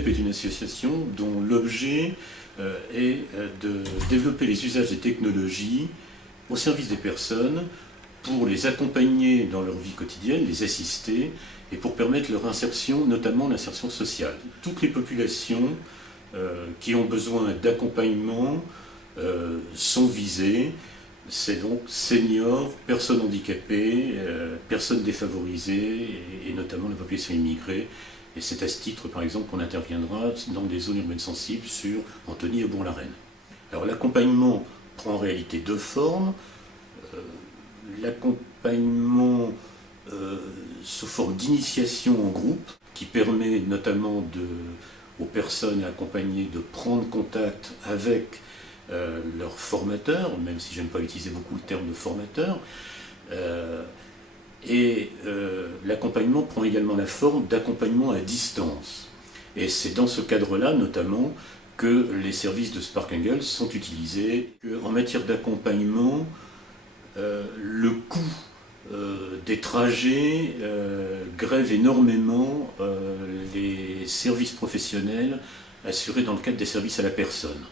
UNEP est une association dont l'objet est de développer les usages des technologies au service des personnes pour les accompagner dans leur vie quotidienne, les assister et pour permettre leur insertion, notamment l'insertion sociale. Toutes les populations qui ont besoin d'accompagnement sont visées. C'est donc seniors, personnes handicapées, personnes défavorisées et notamment la population immigrée. Et c'est à ce titre, par exemple, qu'on interviendra dans des zones urbaines sensibles sur Antony et Bourg-la-Reine. Alors l'accompagnement prend en réalité deux formes. L'accompagnement sous forme d'initiation en groupe, qui permet notamment aux personnes accompagnées de prendre contact avec leur formateur, même si j'aime pas utiliser beaucoup le terme de formateur, l'accompagnement prend également la forme d'accompagnement à distance. Et c'est dans ce cadre-là, notamment, que les services de Spark Engels sont utilisés. En matière d'accompagnement, le coût des trajets grève énormément les services professionnels assurés dans le cadre des services à la personne.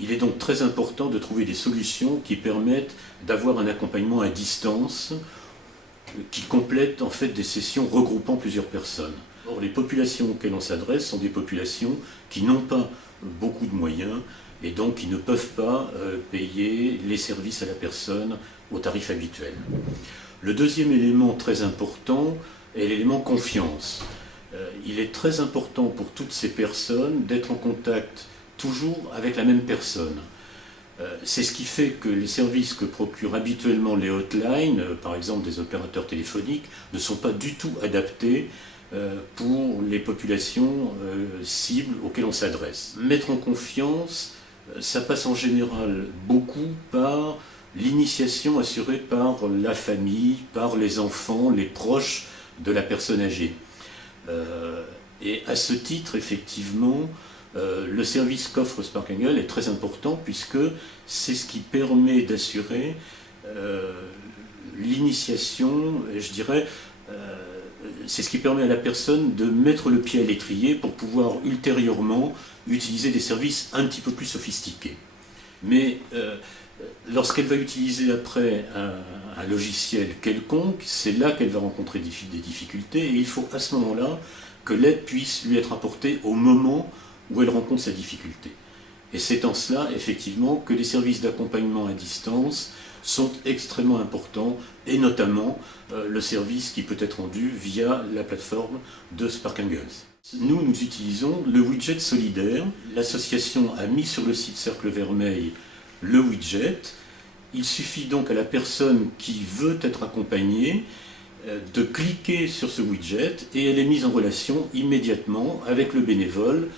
Il est donc très important de trouver des solutions qui permettent d'avoir un accompagnement à distance qui complète en fait des sessions regroupant plusieurs personnes. Or, les populations auxquelles on s'adresse sont des populations qui n'ont pas beaucoup de moyens et donc qui ne peuvent pas payer les services à la personne au tarif habituel. Le deuxième élément très important est l'élément confiance. Il est très important pour toutes ces personnes d'être en contact toujours avec la même personne. C'est ce qui fait que les services que procurent habituellement les hotlines, par exemple des opérateurs téléphoniques, ne sont pas du tout adaptés pour les populations cibles auxquelles on s'adresse. Mettre en confiance, ça passe en général beaucoup par l'initiation assurée par la famille, par les enfants, les proches de la personne âgée. Et à ce titre, effectivement, le service qu'offre Spark Engels est très important puisque c'est ce qui permet d'assurer l'initiation, je dirais, c'est ce qui permet à la personne de mettre le pied à l'étrier pour pouvoir ultérieurement utiliser des services un petit peu plus sophistiqués. Mais lorsqu'elle va utiliser après un logiciel quelconque, c'est là qu'elle va rencontrer des difficultés et il faut à ce moment-là que l'aide puisse lui être apportée au moment où elle rencontre sa difficulté. Et c'est en cela, effectivement, que les services d'accompagnement à distance sont extrêmement importants, et notamment le service qui peut être rendu via la plateforme de Spark Engels. Nous utilisons le widget solidaire. L'association a mis sur le site Cercle Vermeil le widget. Il suffit donc à la personne qui veut être accompagnée de cliquer sur ce widget et elle est mise en relation immédiatement avec le bénévole